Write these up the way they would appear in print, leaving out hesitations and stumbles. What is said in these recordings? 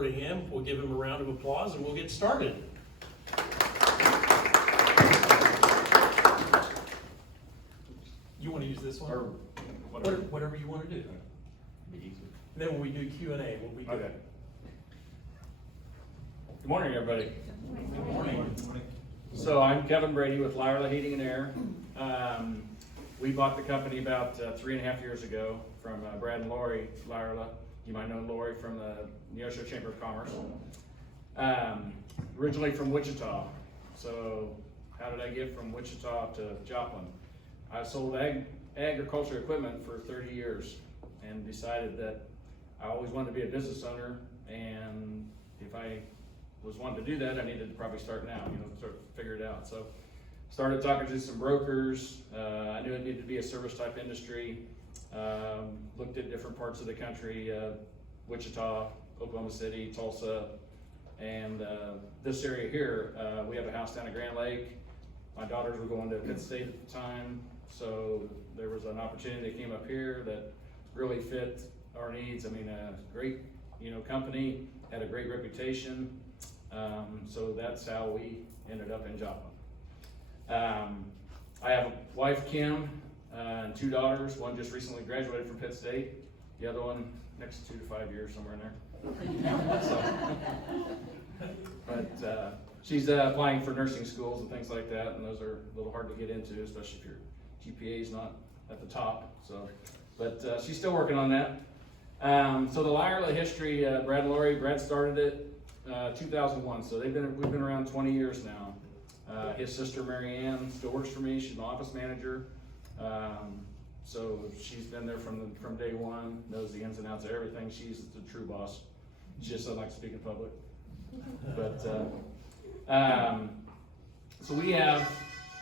over to him. We'll give him a round of applause and we'll get started. You want to use this one? Or Whatever you want to do. be easy. And then when we do Q&A, we'll be good. Okay. Good morning, everybody. Good morning. So I'm Kevin Brady with Lyerla Heating and Air. We bought the company about 3.5 years ago from Brad and Lori Lyerla. You might know Lori from the Neosho Chamber of Commerce. Originally from Wichita. So how did I get from Wichita to Joplin? I sold agriculture equipment for 30 years and decided that I always wanted to be a business owner, and if I was wanting to do that, I needed to probably start now, sort of figure it out. So started talking to some brokers. I knew it needed to be a service type industry. Looked at different parts of the country, Wichita, Oklahoma City, Tulsa, and this area here. We have a house down at Grand Lake. My daughters were going to Pitt State at the time, so there was an opportunity that came up here that really fit our needs. I mean, a great, company, had a great reputation. So that's how we ended up in Joplin. I have a wife, Kim, and 2 daughters. One just recently graduated from Pitt State. The other one next 2 to 5 years, somewhere in there. But she's applying for nursing schools and things like that, and those are a little hard to get into, especially if your GPA is not at the top. So, but she's still working on that. So the Lyerla history, Brad and Lori, Brad started it 2001, so we've been around 20 years now. His sister Mary Ann still works for me. She's an office manager, so she's been there from day one, knows the ins and outs of everything. She's the true boss. She just doesn't like to speak in public. But so we have,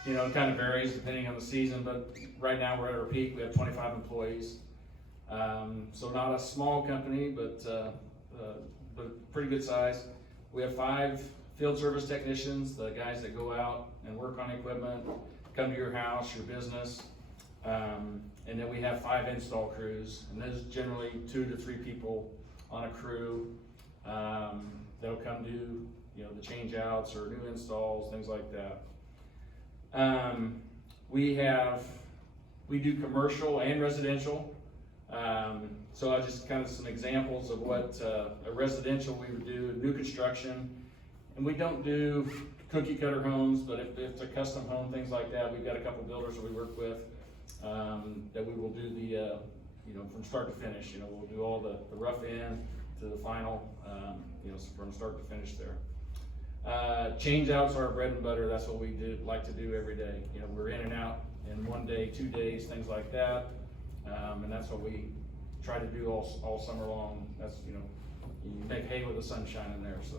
it kind of varies depending on the season, but right now we're at our peak. We have 25 employees, so not a small company, but pretty good size. We have 5 field service technicians, the guys that go out and work on equipment, come to your house, your business, and then we have 5 install crews, and there's generally 2 to 3 people on a crew. They'll come do the change outs or new installs, things like that. We do commercial and residential. So I just kind of some examples of what a residential we would do, new construction. And we don't do cookie cutter homes, but if it's a custom home, things like that, we've got a couple builders that we work with that we will do the, from start to finish. We'll do all the rough end to the final, from start to finish there. Change outs are our bread and butter. That's what we like to do every day. We're in and out in 1 day, 2 days, things like that. And that's what we try to do all summer long. That's, you make hay with the sunshine in there, so.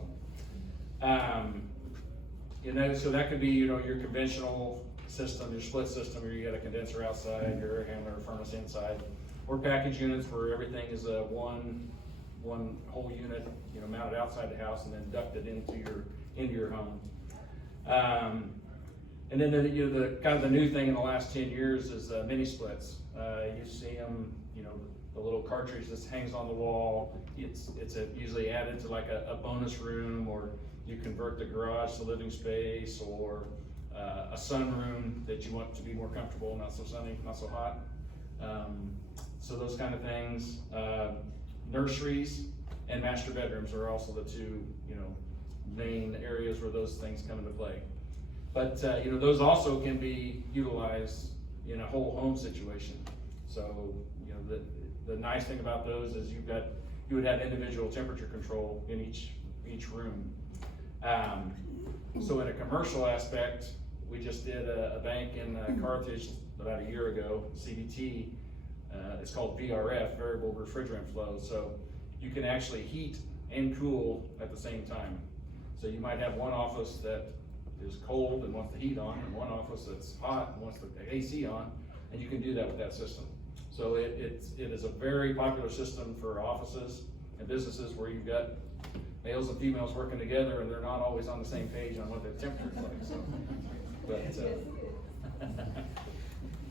So that could be, your conventional system, your split system, where you got a condenser outside, your air handler, furnace inside, or package units where everything is a one whole unit, mounted outside the house and then ducted into your home. And then the kind of the new thing in the last 10 years is mini splits. You see them, the little cartridge that hangs on the wall. It's usually added to like a bonus room, or you convert the garage to living space, or a sunroom that you want to be more comfortable, not so sunny, not so hot. So those kind of things. Nurseries and master bedrooms are also the 2, main areas where those things come into play. But those also can be utilized in a whole home situation. So the nice thing about those is you would have individual temperature control in each room. So in a commercial aspect, we just did a bank in Carthage about a year ago, CBT. It's called VRF, variable refrigerant flow. So you can actually heat and cool at the same time. So you might have one office that is cold and wants the heat on, and one office that's hot and wants the AC on, and you can do that with that system. So it is a very popular system for offices and businesses where you've got males and females working together and they're not always on the same page on what the temperature's like. So,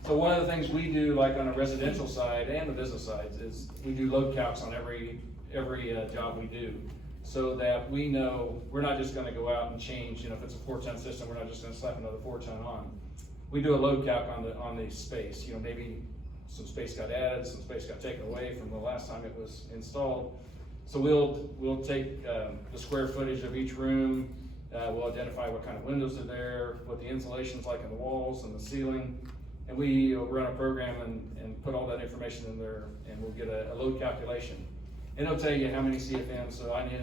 so one of the things we do, like on a residential side and the business side, is we do load calcs on every job we do. so that we know we're not just gonna go out and change, if it's a 4-ton system, we're not just gonna slap another 4-ton on. We do a load calc on the space, maybe some space got added, some space got taken away from the last time it was installed. So we'll take the square footage of each room, we'll identify what kind of windows are there, what the insulation's like in the walls and the ceiling, and we run a program and put all that information in there, and we'll get a load calculation. And it'll tell you how many CFM, so I need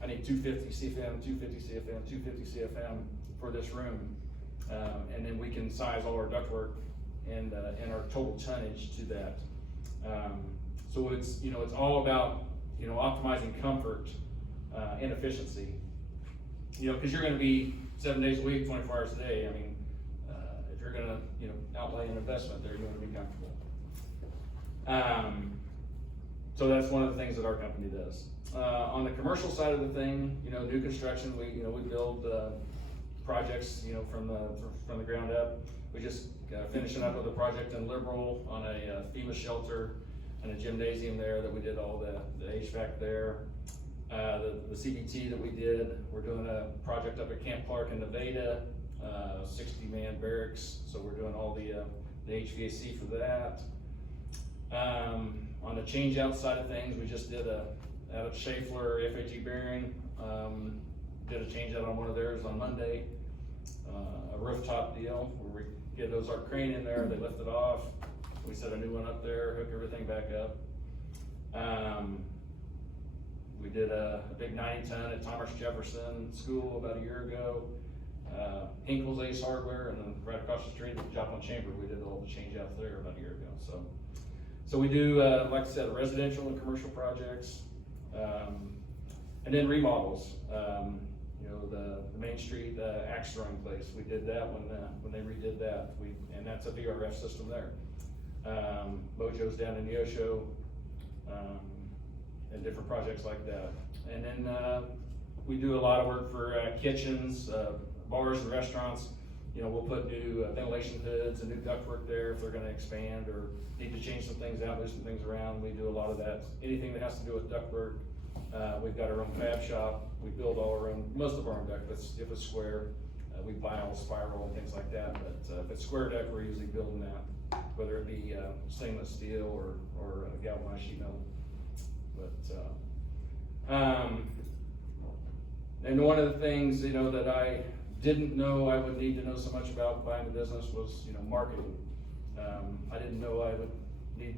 I need 250 CFM, 250 CFM, 250 CFM for this room. And then we can size all our ductwork and our total tonnage to that. So it's all about optimizing comfort and efficiency. Because you're going to be 7 days a week, 24 hours a day. I mean, if you're going to outlay an investment there, you want to be comfortable. So that's one of the things that our company does. On the commercial side of the thing, new construction, we build projects, from the ground up. We just finishing up with a project in Liberal on a FEMA shelter and a gymnasium there that we did all the HVAC there. The CBT that we did, we're doing a project up at Camp Clark in Nevada, 60-man barracks. So we're doing all the HVAC for that. On the change out side of things, we just did out of Schaeffler FAG bearing, did a change out on one of theirs on Monday. A rooftop deal where we get those our crane in there, they lift it off. We set a new one up there, hook everything back up. We did a big 90-ton at Thomas Jefferson School about a year ago. Hinkle's Ace Hardware, and then right across the street at Joplin Chamber, we did all the change outs there about a year ago. So we do, like I said, residential and commercial projects, and then remodels. The Main Street axe throwing place, we did that when they redid that. And that's a VRF system there. Mojo's down in Neosho, and different projects like that. And then we do a lot of work for kitchens, bars and restaurants. We'll put new ventilation hoods and new ductwork there if they're going to expand or need to change some things out, move some things around. We do a lot of that. Anything that has to do with ductwork. We've got our own fab shop. We build all our own, most of our own duct. If it's square, we buy all spiral and things like that. But if it's square duct, we're usually building that, whether it be stainless steel or galvanized sheet metal. But and one of the things that I didn't know I would need to know so much about buying the business was marketing. I didn't know I would need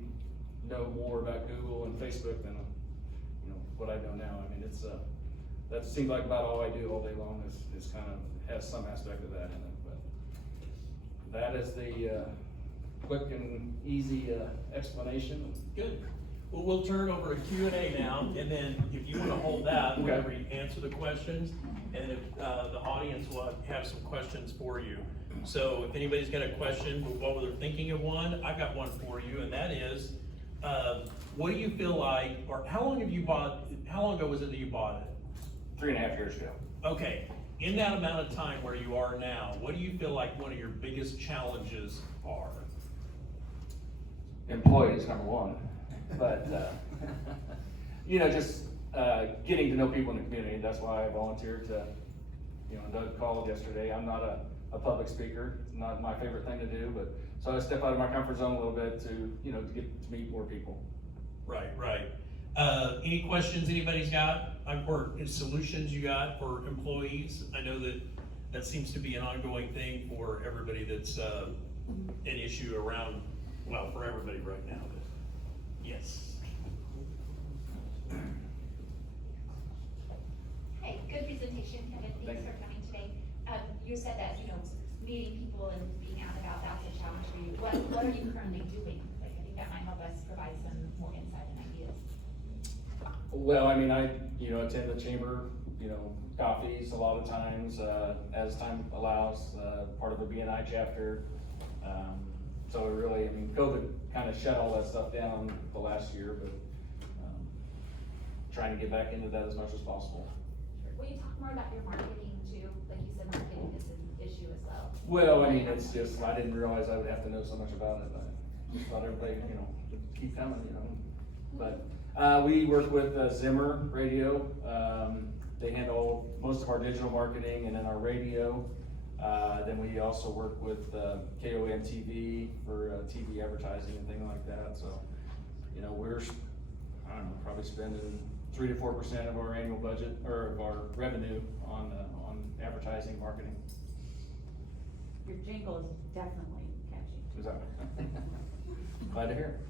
to know more about Google and Facebook than what I know now. I mean, that seems like about all I do all day long is kind of has some aspect of that in it. But that is the quick and easy explanation. Good. Well, we'll turn it over to Q&A now, and then if you want to hold that, whenever you answer the questions, and if the audience will have some questions for you. So if anybody's got a question while they're thinking of one, I've got one for you, and that is, what do you feel like, or how long ago was it that you bought it? 3.5 years ago. Okay, in that amount of time where you are now, what do you feel like one of your biggest challenges are? Employees, number one. But, just getting to know people in the community. That's why I volunteered to, Doug called yesterday. I'm not a public speaker. It's not my favorite thing to do, but so I step out of my comfort zone a little bit to get to meet more people. Right. Any questions anybody's got, or solutions you got for employees? I know that seems to be an ongoing thing for everybody that's an issue around, well, for everybody right now. But yes. Hey, good presentation, Kevin. Thanks for coming today. You said that, meeting people and being out and about, that's a challenge for you. What are you currently doing? I think that might help us provide some more insight and ideas. Well, I mean, I attend the chamber, coffees a lot of times, as time allows, part of the BNI chapter. So really, COVID kind of shut all that stuff down the last year, but trying to get back into that as much as possible. Will you talk more about your marketing too? Like you said, marketing is an issue as well. Well, it's just, I didn't realize I would have to know so much about it. I just thought everybody, would keep coming, But We work with Zimmer Radio. They handle most of our digital marketing and then our radio. Then we also work with KON TV for TV advertising and things like that. So, you know, we're, I don't know, probably spending 3 to 4% of our annual budget or of our revenue on advertising, marketing. Your jingle is definitely catchy. Is that? Glad to hear.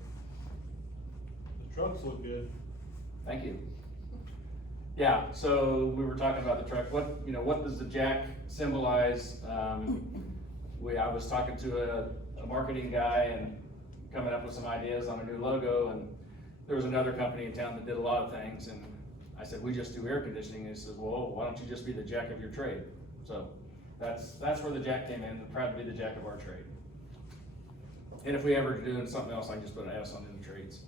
The trucks look good. Thank you. Yeah, so we were talking about the truck. What does the jack symbolize? I was talking to a marketing guy and coming up with some ideas on a new logo, and there was another company in town that did a lot of things, and I said, we just do air conditioning. And he said, well, why don't you just be the jack of your trade? So that's where the jack came in. I'm proud to be the jack of our trade. And if we ever do something else, I can just put an S on the trades.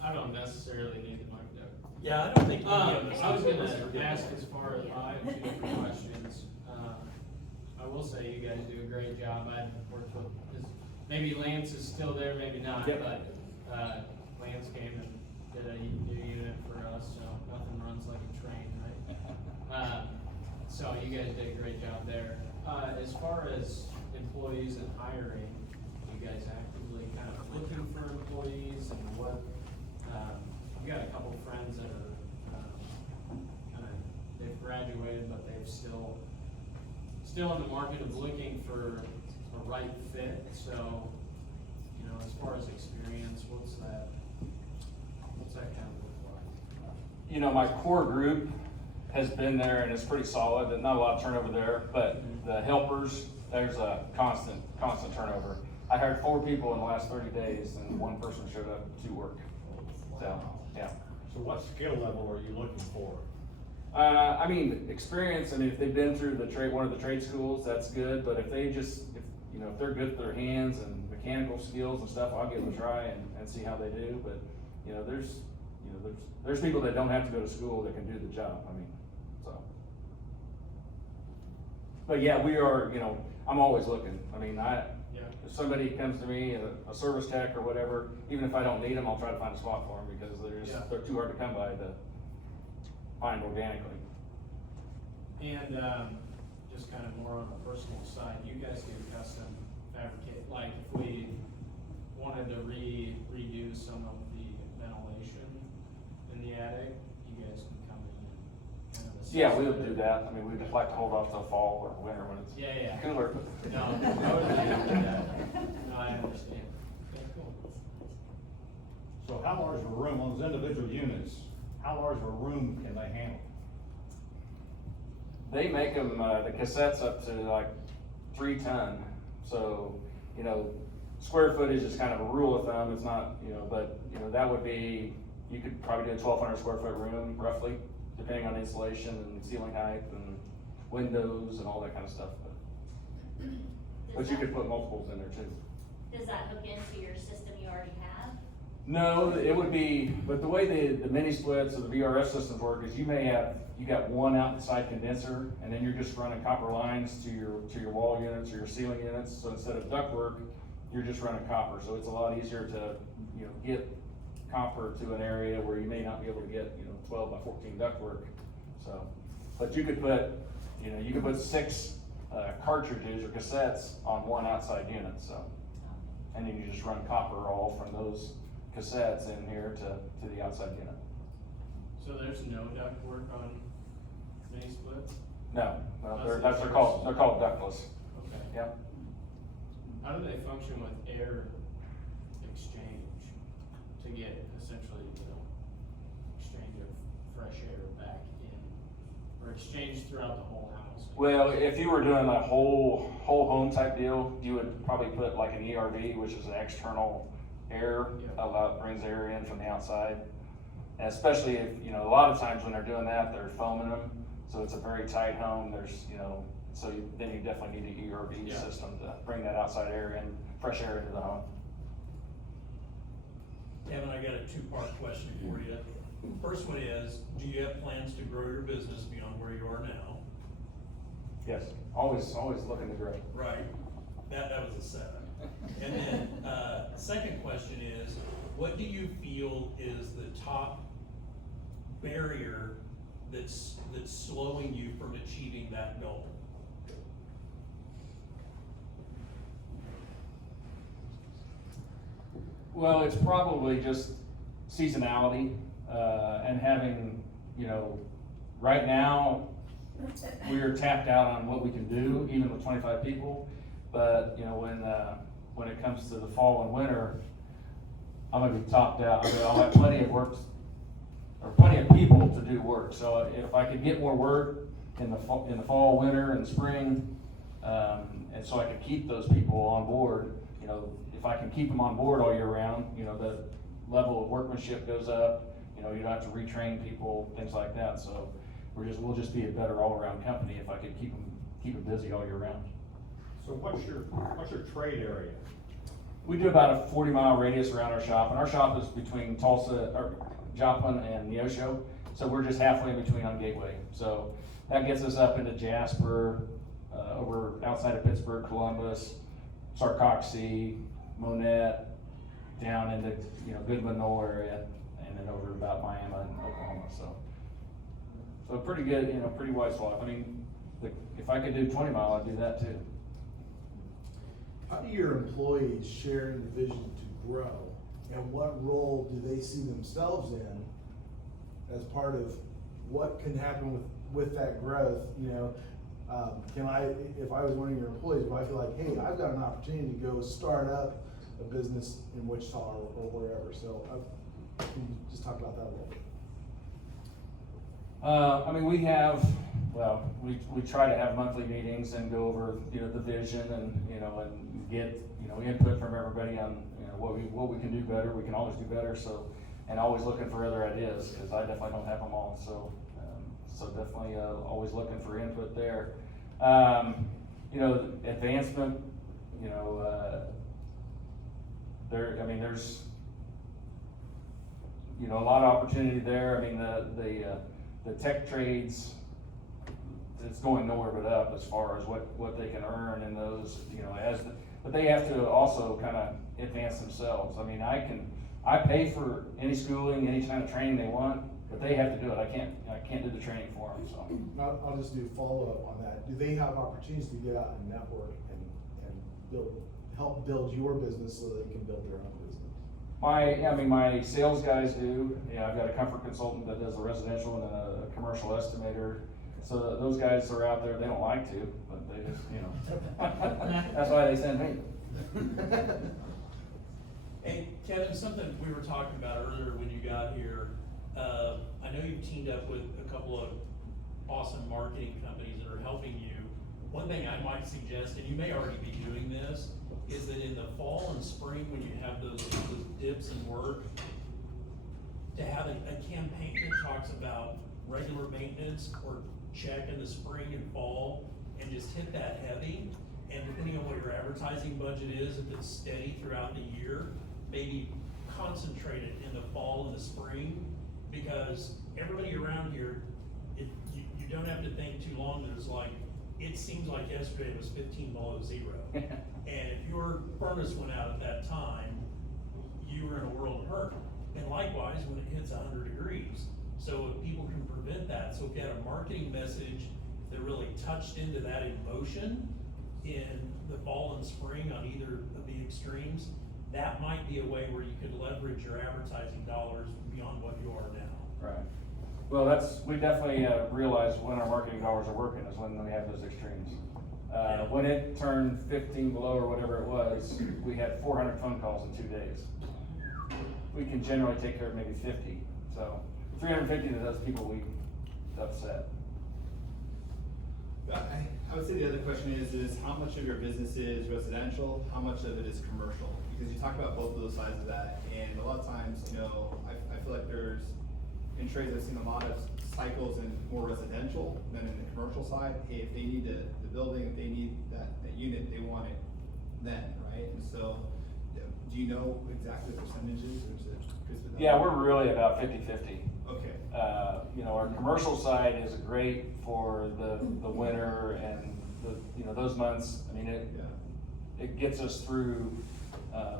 I don't necessarily need the mic there. Yeah, I don't think any of us. I was gonna ask as far as, I have 2 different questions. I will say you guys do a great job. I worked with, maybe Lance is still there, maybe not, Yep. but, Lance came and did a new unit for us, so nothing runs like a train, right? So you guys did a great job there. As far as employees and hiring, you guys actively kind of looking for employees and what, I've got a couple friends that are, they've graduated, but they've still in the market of looking for a right fit, so, you know, as far as experience, what's that kind of look like? You know, my core group has been there and it's pretty solid, and not a lot of turnover there, but the helpers, there's a constant turnover. I hired 4 people in the last 30 days and 1 person showed up to work. So, yeah. So what skill level are you looking for? I mean, experience, I mean, if they've been through one of the trade schools, that's good, but if they're good with their hands and mechanical skills and stuff, I'll give them a try and see how they do, but, there's people that don't have to go to school that can do the job, I mean, so. But yeah, we are, I'm always looking, I mean, if somebody comes to me, a service tech or whatever, even if I don't need them, I'll try to find a spot for them because they're too hard to come by to find organically. And, just kind of more on the personal side, you guys do custom fabricate, like if we wanted to redo some of the ventilation in the attic, you guys can come in and kind of assist. Yeah, we would do that, I mean, we'd just like to hold off till fall or winter when it's Yeah. cooler. No, I would do that. No, I understand. Okay, cool. So how large of a room, on those individual units, how large of a room can they handle? They make them, the cassettes up to like 3 ton, so, square footage is kind of a rule of thumb, it's not, but, that would be, you could probably do a 1,200 square foot room roughly, depending on insulation and ceiling height and windows and all that kind of stuff, but you could put multiples in there too. Does that hook into your system you already have? No, it would be, but the way the mini splits or the VRF systems work is you got one outside condenser, and then you're just running copper lines to your wall units or your ceiling units. So instead of ductwork, you're just running copper. So it's a lot easier to, get copper to an area where you may not be able to get, 12 by 14 ductwork. So, but you could put 6 cartridges or cassettes on one outside unit. So, and then you just run copper all from those cassettes in here to the outside unit. So there's no ductwork on mini splits? No, they're called ductless. Okay. Yep. How do they function with air exchange to get essentially, exchange of fresh air back in, or exchange throughout the whole house? Well, if you were doing a whole home type deal, you would probably put like an ERV, which is an external air, brings air in from the outside. And especially if, a lot of times when they're doing that, they're foaming them, so it's a very tight home, then you definitely need an ERV system to bring that outside air in, fresh air into the home. Kevin, I got a 2-part question for you. First one is, do you have plans to grow your business beyond where you are now? Yes, always looking to grow. Right, that was a setup. And then, second question is, what do you feel is the top barrier that's slowing you from achieving that goal? Well, it's probably just seasonality, and having, right now, we're tapped out on what we can do, even with 25 people. But, when it comes to the fall and winter, I'm gonna be topped out. I mean, I'll have plenty of work, or plenty of people to do work. So if I could get more work in the fall, winter, and spring, and so I could keep those people on board, if I can keep them on board all year round, the level of workmanship goes up, you don't have to retrain people, things like that. So we'll just be a better all-around company if I could keep them busy all year round. So what's your trade area? We do about a 40-mile radius around our shop, and our shop is between Tulsa, or Joplin and Neosho, so we're just halfway in between on Gateway. So that gets us up into Jasper, over outside of Pittsburgh, Columbus, Sarcoxie, Monette, down into, Goodman, Knoll area, and then over about Miami and Oklahoma, so pretty good, pretty wide swath. I mean, if I could do 20 mile, I'd do that too. How do your employees share in the vision to grow, and what role do they see themselves in as part of what can happen with that growth? If I was one of your employees, do I feel like, hey, I've got an opportunity to go start up a business in Wichita or wherever? So can you just talk about that a little bit? I mean, we try to have monthly meetings and go over, the vision and, and get, input from everybody on, what we can do better. We can always do better. So, and always looking for other ideas, because I definitely don't have them all. So, definitely, always looking for input there. Advancement, there's, a lot of opportunity there. I mean, the tech trades, it's going nowhere but up as far as what they can earn in those, but they have to also kind of advance themselves. I mean, I pay for any schooling, any kind of training they want, but they have to do it. I can't do the training for them, so. I'll just do follow-up on that. Do they have opportunities to get out and network and help build your business so they can build their own business? My sales guys do. I've got a comfort consultant that does the residential and a commercial estimator. So those guys are out there. They don't like to, but they just, that's why they send me. Hey, Kevin, something we were talking about earlier when you got here, I know you've teamed up with a couple of awesome marketing companies that are helping you. One thing I might suggest, and you may already be doing this, is that in the fall and spring, when you have those dips in work, to have a campaign that talks about regular maintenance or check in the spring and fall, and just hit that heavy. And depending on what your advertising budget is, if it's steady throughout the year, maybe concentrate it in the fall and the spring, because everybody around here, you don't have to think too long. There's like, it seems like yesterday it was 15 below zero. And if your furnace went out at that time, you were in a world of hurt. And likewise, when it hits 100 degrees. So if people can prevent that, so if you had a marketing message that really touched into that emotion in the fall and spring on either of the extremes, that might be a way where you could leverage your advertising dollars beyond what you are now. Right. Well, we definitely realize when our marketing dollars are working is when we have those extremes. When it turned 15 below or whatever it was, we had 400 phone calls in 2 days. We can generally take care of maybe 50. So 350 of those people we upset. I would say the other question is how much of your business is residential, how much of it is commercial? Because you talk about both of those sides of that, and a lot of times, I feel like in trades I've seen a lot of cycles in more residential than in the commercial side. Hey, if they need the building, if they need that unit, they want it then, right? And so, do you know exactly the percentages? Yeah, we're really about 50-50. Okay. Our commercial side is great for the winter and those months. I mean, it gets us through,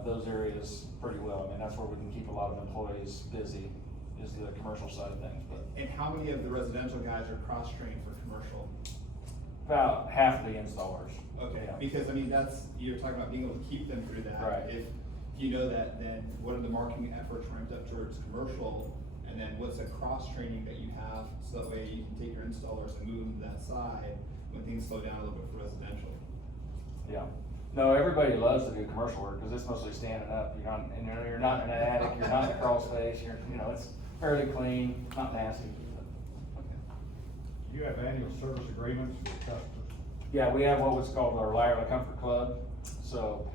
those areas pretty well. I mean, that's where we can keep a lot of employees busy, is the commercial side of things, but And how many of the residential guys are cross-trained for commercial? about half the installers. Okay, Yeah. because I mean, you're talking about being able to keep them through that. Right. If you know that, then what are the marketing efforts ramped up towards commercial? And then what's the cross-training that you have, so that way you can take your installers and move them to that side when things slow down a little bit for residential? Yeah. No, everybody loves to do commercial work, cause it's mostly standing up. You're not, and you're not in an attic, you're not in a crawl space, it's fairly clean, not nasty. Do you have annual service agreements with customers? Yeah, we have what was called our Lyerla Comfort Club. So,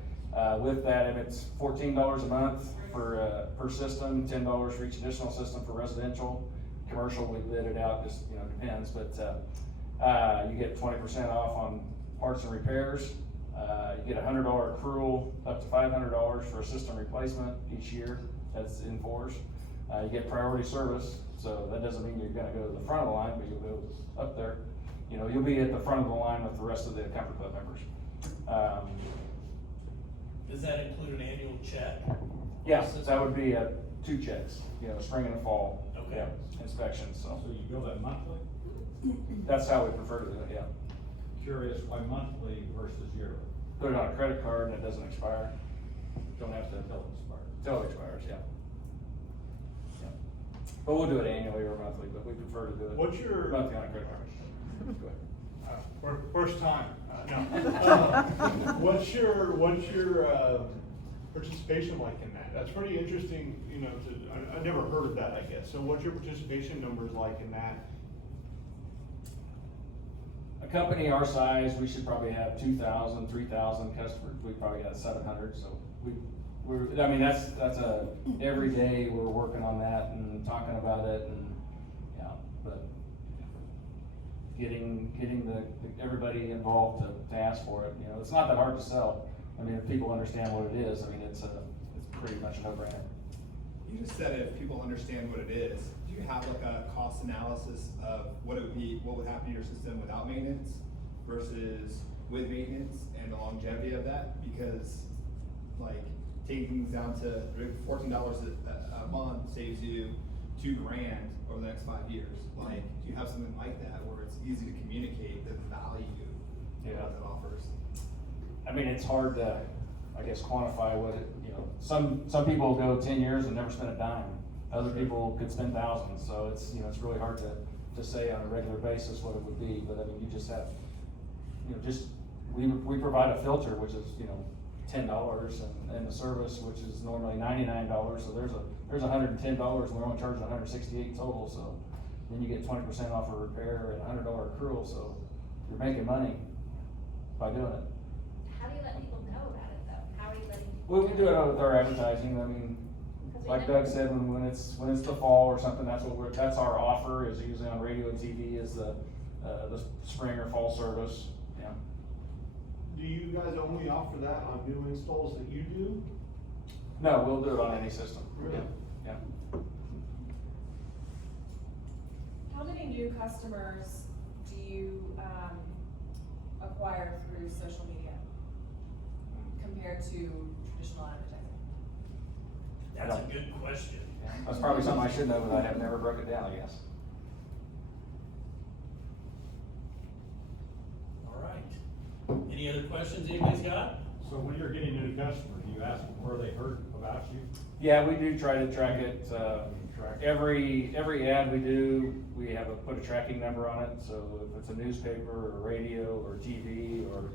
with that, if it's $14 a month for, per system, $10 for each additional system for residential. Commercial, we bid it out, just, depends, but, you get 20% off on parts and repairs. You get $100 accrual, up to $500 for a system replacement each year, that's in force. You get priority service, so that doesn't mean you're gonna go to the front of the line, but you'll go up there. You'll be at the front of the line with the rest of the Comfort Club members. Does that include an annual check? Yeah, that would be 2 checks, spring and fall. Okay. Yeah, inspections, so So you bill that monthly? that's how we prefer to do it, yeah. Curious why monthly versus yearly? Put it on a credit card and it doesn't expire. Don't have to until it expires. Till it expires, yeah. Yeah. But we'll do it annually or monthly, but we prefer to do it. What's your- Monthly on a credit card. Go ahead. First time, no. What's your participation like in that? That's pretty interesting, I never heard of that, I guess. So what's your participation numbers like in that? A company our size, we should probably have 2,000, 3,000 customers. We probably got 700, so that's every day we're working on that and talking about it and, yeah, but getting everybody involved to ask for it, it's not that hard to sell. I mean, if people understand what it is, it's pretty much a no-brainer. You just said if people understand what it is, do you have like a cost analysis of what would happen to your system without maintenance versus with maintenance and the longevity of that? Because like taking things down to $14 a month saves you $2,000 over the next 5 years. Like, do you have something like that where it's easy to communicate the value of what it offers? I mean, it's hard to, I guess, quantify what it, some people go 10 years and never spend a dime. Other people could spend thousands, so it's really hard to say on a regular basis what it would be, but I mean, you just have, we provide a filter, which is, $10 and the service, which is normally $99, so there's $110, we're only charging $168 total, so then you get 20% off a repair and $100 accrual, so you're making money by doing it. How do you let people know about it though? How are you letting? Well, we do it with our advertising, I mean, like Doug said, when it's the fall or something, that's our offer, is usually on radio and TV is the spring or fall service, yeah. Do you guys only offer that on new installs that you do? No, we'll do it on any system. Really? Yeah. How many new customers do you acquire through social media compared to traditional advertising? That's a good question. Yeah. That's probably something I should know, but I have never broke it down, I guess. All right. Any other questions anybody's got? So when you're getting a new customer, do you ask them where they heard about you? Yeah, we do try to track it. Every ad we do, we have put a tracking number on it. So if it's a newspaper or radio or TV or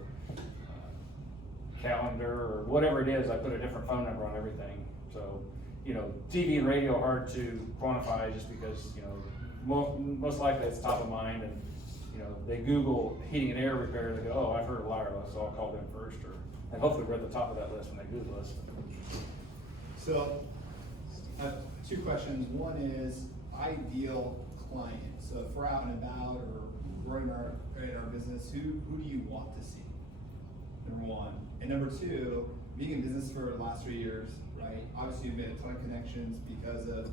calendar or whatever it is, I put a different phone number on everything. So, TV and radio are hard to quantify just because, most likely it's top of mind and, they Google heating and air repair, they go, oh, I've heard of Lyerla, so I'll call them first, and hopefully we're at the top of that list when they Google us. So, I have 2 questions. One is ideal client. So if we're out and about or we're in our business, who do you want to see? Number 1. And number 2, being in business for the last 3 years, right? Obviously you've made a ton of connections because of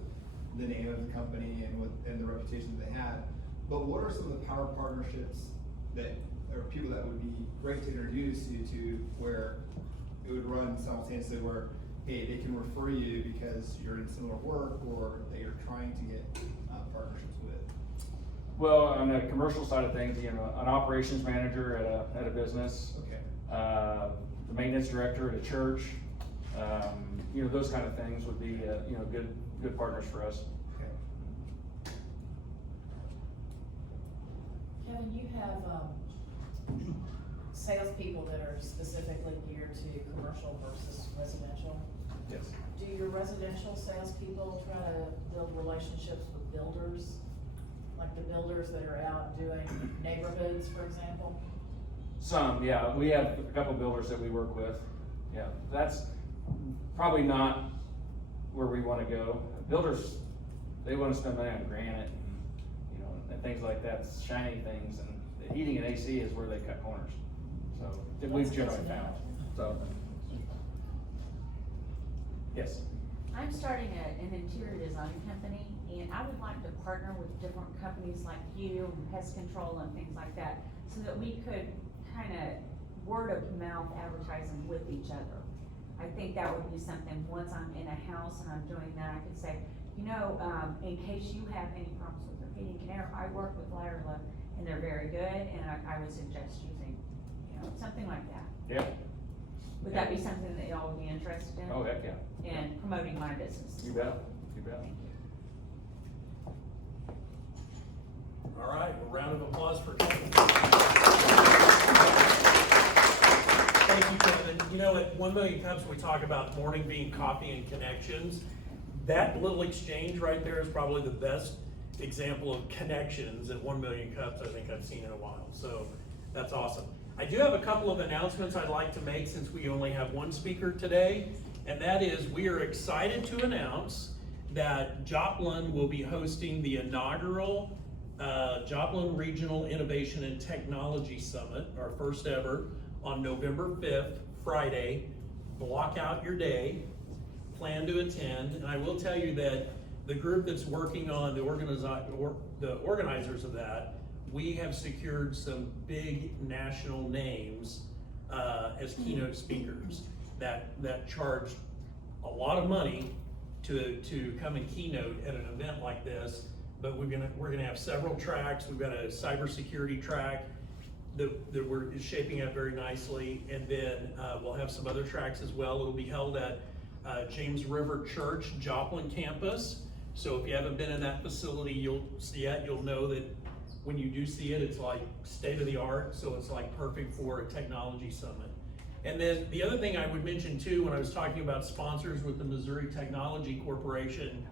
the name of the company and the reputation that they had. But what are some of the power partnerships that, or people that would be great to introduce you to, where it would run simultaneously where, hey, they can refer you because you're in similar work or that you're trying to get partnerships with? Well, on the commercial side of things, an operations manager at a business, Okay. the maintenance director at a church, those kind of things would be, good partners for us. Okay. Kevin, you have, salespeople that are specifically geared to commercial versus residential. Yes. Do your residential salespeople try to build relationships with builders? Like the builders that are out doing neighborhoods, for example? Some, yeah, we have a couple builders that we work with. Yeah, that's probably not where we wanna go. Builders, they wanna spend money on granite and, and things like that, shiny things, and the heating and AC is where they cut corners. So, that we've That's good generally to know. found, so. Yes. I'm starting an interior design company, and I would like to partner with different companies like you, and pest control and things like that, so that we could kind of word of mouth advertising with each other. I think that would be something, once I'm in a house and I'm doing that, I could say, in case you have any problems with your heating and air, I work with Lyerla, and they're very good, and I would suggest using, something like that. Yeah. Would that be something that y'all would be interested in? Oh, heck yeah. In promoting my business? You bet, you bet. Thank you. All right, a round of applause for Kevin. Thank you, Kevin. At 1 Million Cups, we talk about morning being coffee and connections. That little exchange right there is probably the best example of connections at 1 Million Cups I think I've seen in a while. So that's awesome. I do have a couple of announcements I'd like to make since we only have one speaker today. And that is, we are excited to announce that Joplin will be hosting the inaugural Joplin Regional Innovation and Technology Summit, our first ever, on November 5th, Friday. Block out your day, plan to attend, and I will tell you that the group that's working on the organizers of that, we have secured some big national names as keynote speakers that charge a lot of money to come and keynote at an event like this. But we're gonna have several tracks. We've got a cybersecurity track that is shaping up very nicely, and then we'll have some other tracks as well. It'll be held at James River Church Joplin campus. So if you haven't been in that facility, you'll know that when you do see it, it's like state of the art. So it's like perfect for a technology summit. And then the other thing I would mention too, when I was talking about sponsors with the Missouri Technology Corporation,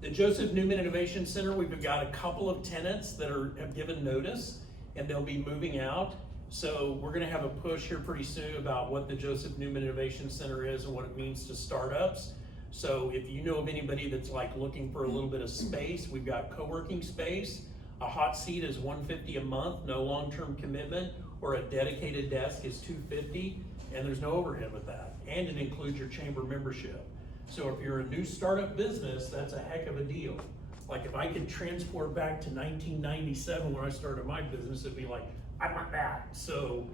the Joseph Newman Innovation Center, we've got a couple of tenants that have given notice, and they'll be moving out. So we're gonna have a push here pretty soon about what the Joseph Newman Innovation Center is and what it means to startups. So if you know of anybody that's like looking for a little bit of space, we've got co-working space. A hot seat is $150 a month, no long-term commitment, or a dedicated desk is $250, and there's no overhead with that. And it includes your chamber membership. So if you're a new startup business, that's a heck of a deal. Like if I could transport back to 1997 when I started my business, it'd be like, I want that. So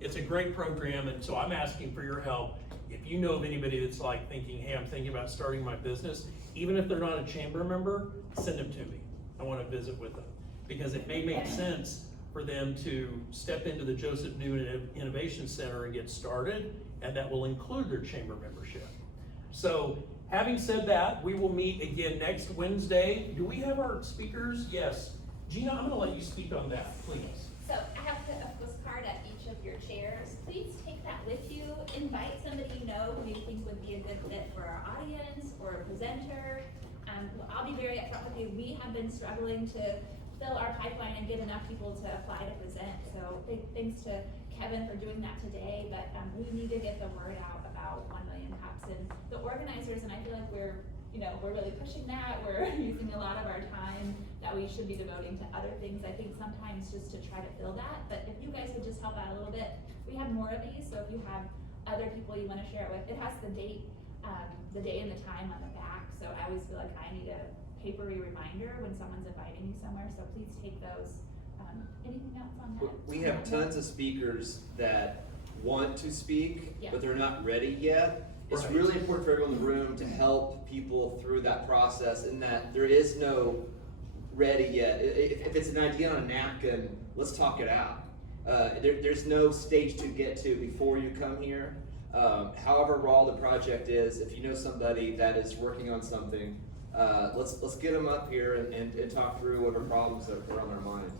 it's a great program, and so I'm asking for your help. If you know of anybody that's like thinking, hey, I'm thinking about starting my business, even if they're not a chamber member, send them to me. I want to visit with them, because it may make sense for them to step into the Joseph Newman Innovation Center and get started, and that will include their chamber membership. So having said that, we will meet again next Wednesday. Do we have our speakers? Yes. Gina, I'm gonna let you speak on that, please. So I have put a postcard at each of your chairs. Please take that with you. Invite somebody you know who you think would be a good fit for our audience or a presenter. I'll be very upfront with you. We have been struggling to fill our pipeline and get enough people to apply to present. So big thanks to Kevin for doing that today. But we need to get the word out about 1 Million Cups and the organizers. And I feel like we're really pushing that. We're using a lot of our time that we should be devoting to other things. I think sometimes just to try to fill that. But if you guys would just help out a little bit, we have more of these. So if you have other people you want to share it with, it has the date and the time on the back. So I always feel like I need a papery reminder when someone's inviting me somewhere. So please take those Anything else on that? We have tons of speakers that want to speak, Yeah. but they're not ready yet. It's Right. really important for everyone in the room to help people through that process, in that there is no ready yet. If it's an idea on a napkin, let's talk it out. There's no stage to get to before you come here. However raw the project is, if you know somebody that is working on something, let's get them up here and talk through whatever problems that are on their mind.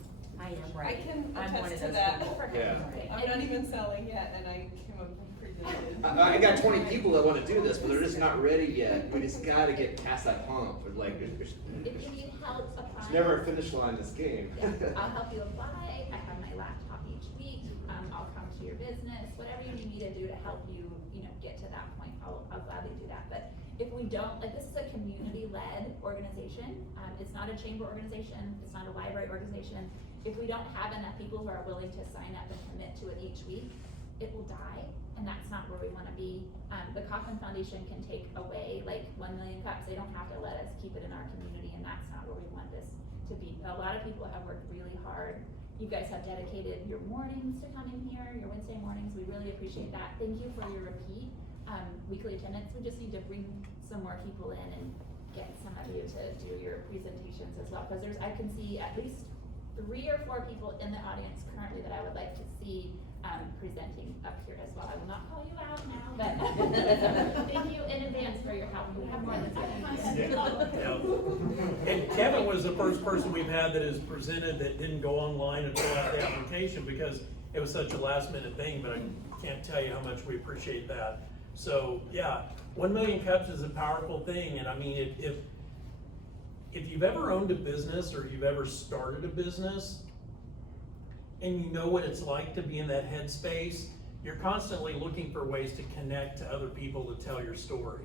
I am I ready. can I'm one of attest to those that. people. Yeah. I'm not even selling yet, and I came up and presented. I got 20 people that want to do this, but they're just not ready yet. We just gotta get past that hump. Like, If you need help applying. there's never a finish line in this game. Yeah, I'll help you apply, I have my laptop each week, I'll come to your business, whatever you need me to do to help you, get to that point, I'll gladly do that. But if we don't, like, this is a community-led organization, it's not a chamber organization, it's not a library organization. If we don't have enough people who are willing to sign up and commit to it each week, it will die, and that's not where we wanna be. The Kaufman Foundation can take away like 1 million cups, they don't have to let us keep it in our community, and that's not where we want this to be. A lot of people have worked really hard. You guys have dedicated your mornings to coming here, your Wednesday mornings, we really appreciate that. Thank you for your repeat, weekly attendance. We just need to bring some more people in and get some of you to do your presentations as well. Cause I can see at least 3 or 4 people in the audience currently that I would like to see, presenting up here as well. I will not call you out now, but thank you in advance for your help. We have more than 50. Yeah. And Kevin was the first person we've had that has presented that didn't go online and fill out the application because it was such a last minute thing, but I can't tell you how much we appreciate that. So, yeah, 1 million cups is a powerful thing, and I mean, if you've ever owned a business or you've ever started a business, and you know what it's like to be in that headspace, you're constantly looking for ways to connect to other people to tell your story.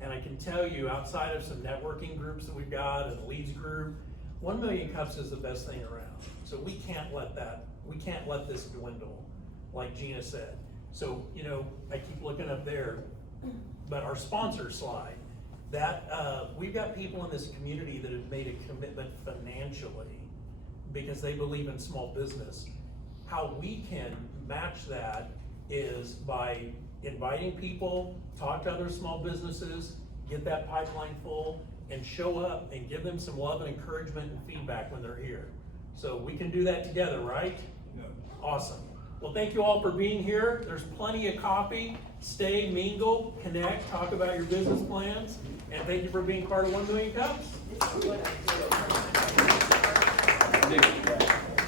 And I can tell you, outside of some networking groups that we've got, and the Leads group, 1 million cups is the best thing around. So we can't let this dwindle, like Gina said. So, I keep looking up there, but our sponsor slide, we've got people in this community that have made a commitment financially because they believe in small business. How we can match that is by inviting people, talk to other small businesses, get that pipeline full, and show up and give them some love and encouragement and feedback when they're here. So we can do that together, right? Yeah. Awesome. Well, thank you all for being here. There's plenty of coffee. Stay, mingle, connect, talk about your business plans, and thank you for being part of 1 Million Cups. Thank you.